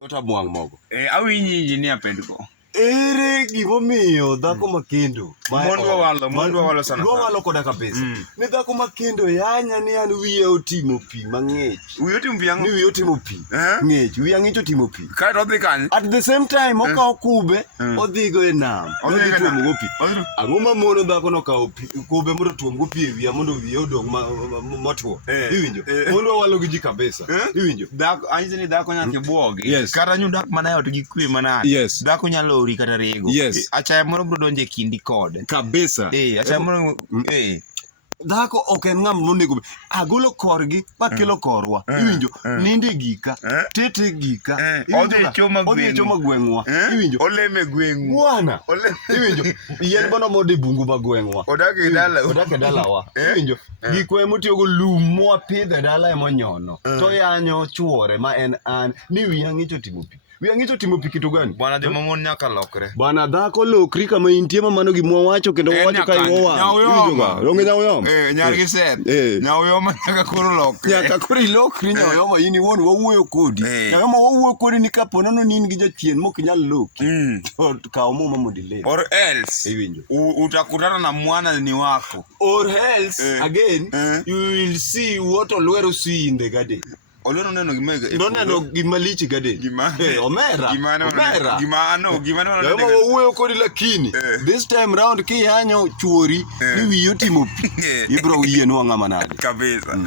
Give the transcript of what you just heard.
Kata buang mogo. Awinji injinia Pedro. Ere gimomiyo dhako makendo Mwandu walo sana. Walo koda kabisa. Ne dhako makendo yanya ni an wiye otimo pi mang'ich. Wiye otimo pi ang'o? Ni wiye otimo pi. Ng'ich, wiye ang'ich otimo pi. Kae to odhi kanye? At the same time okawo kube odhigo e nam. Odhi tuomogo pi. Ang'o ma mono dhako nokawo kube mondo tuomgo pi e wiya mondo wiye odong' motwo. Iwinjo? Mondo walo gi ji kabisa. Iwinjo? Anyise ni dhako nyaka ibuogi. Yes. Kata nyudak mana e ot gi kwe manade. Yes. Dhako nyalo ori kata rego. Yes. Achaya moro biro donjo e kindi kode. Kabisa. Achaya moro dhako ok en ng'ama monego agolo korgi makelo korwa. Iwinjo? Ninde gika, tete gika. Odhi choma gweng'wa. Iwinjo? Oleme gweng'u. Bwana. Iwinjo? Yien bono mode bungu ma gweng'wa. Odak e dala. Odak e dalawa. Iwinjo? Gikwa emotiyogo lum mwapidho e dala emonyono. To yanyo chuore ma en an ni wiya ng'ich otimo pi. Wiya ng'ich otimo pi kitu gani? Bwana joma mon nyaka lokre. Bwana dhako lokri kama intie ma mano gimwa wacho kendo wacho ka iwowa. Iwinjo? Ronge nyawoyoma. Nyargi set. Nyawoyoma nyaka koro lokre. Nyaka koro ilokri nyawoyoma in iwuon wawuoyo kodi. Nyawoyoma wawuoyo kodi ni kapo nono ni in gi jachien mok inyal loki. To kaw muma mondo ile. Or else. Iwinjo? Utakutana na mwana ni wako. Or else again you will see what Olwero see in the garden. Olwero neno gimega. Noneno gimalich gaden. Omera. Gimano. Yama wawuoyo kodi lakini this time round kiyanyo chuori ni wiyi otimo pi. Ibro yienwa ng'ama nade. Kabisa.